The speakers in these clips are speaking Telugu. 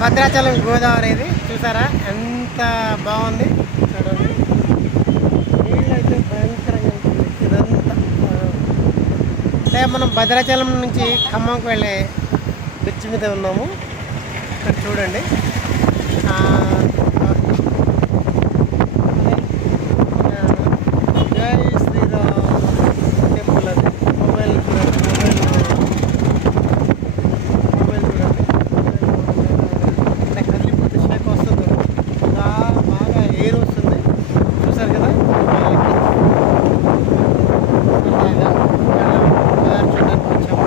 భద్రాచలం గోదావరి ఇది చూసారా ఎంత బాగుంది. చూడండి నీళ్ళు అయితే భయంకరంగా ఉంటుంది. ఇదంతా అంటే మనం భద్రాచలం నుంచి ఖమ్మంకి వెళ్ళే బ్రిడ్జ్ మీద ఉన్నాము. ఇక్కడ చూడండి జై శ్రీరామ్ టెంపుల్ అది. మొబైల్ చూడండి, మొబైల్ చూడండి అంటే కదిలిపోతే షేక్ వస్తుంది. బాగా ఎయిర్ వస్తుంది చూసారు కదా. చూడడానికి వచ్చాము.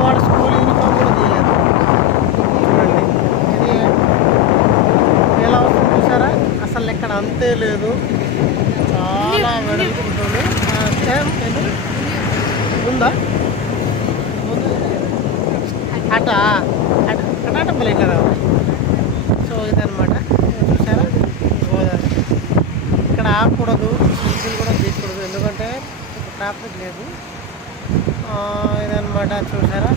వాడు స్కూల్ యూనిఫామ్ కూడా తీయలేదు. చూడండి ఇది ఎలా వస్తుంది చూసారా. అసలు ఎక్కడ అంతే లేదు, చాలా వెడల్పు ఉంటుంది. ఉందా అట అటాటంపల్ ఇట్లా రావాలి. సో ఇదనమాట చూసారా గోదావరి. ఇక్కడ ఆగకూడదు, సెల్ఫీలు కూడా తీయకూడదు, ఎందుకంటే ట్రాఫిక్ లేదు. ఇదనమాట చూసారా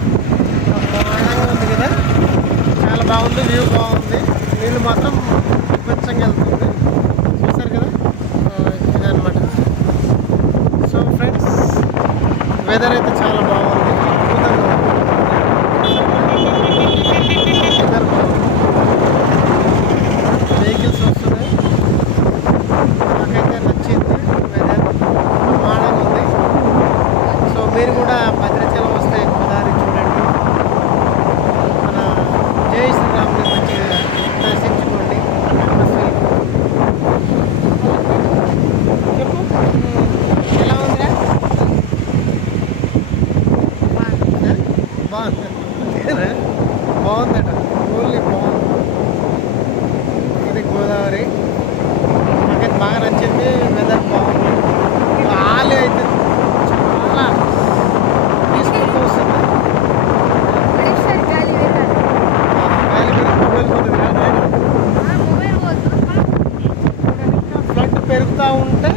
బ్రహ్మాండంగా ఉంది కదా. చాలా బాగుంది, వ్యూ బాగుంది. నీళ్ళు మాత్రం స్వచ్ఛంగా వెళ్తుంది చూసారు కదా. ఇదనమాట. సో ఫ్రెండ్స్ వెదర్ అయితే చాలా బాగుంది, అద్భుతంగా ఉంది. వెదర్ బాగుంది, వెహికల్స్ వస్తున్నాయి. నాకైతే నచ్చింది, వెదర్ బ్రహ్మాండంగా ఉంది. సో మీరు కూడా భద్రాచలం వస్తే గోదావరి చూడండి. మన జై శ్రీరామ్ని మంచిగా దర్శించుకోండి. చెప్పు ఎలా ఉందిరా? బాగుంది, బాగుందట. ఓన్లీ బాగుంది. ఇది గోదావరి నాకైతే బాగా నచ్చింది. వెదర్ బాగుంది. గాలి అయితే చాలా పీస్ఫుల్గా వస్తుంది. గాలి మొబైల్ పోతుంది కదా. ఫ్లడ్ పెరుగుతూ ఉంటే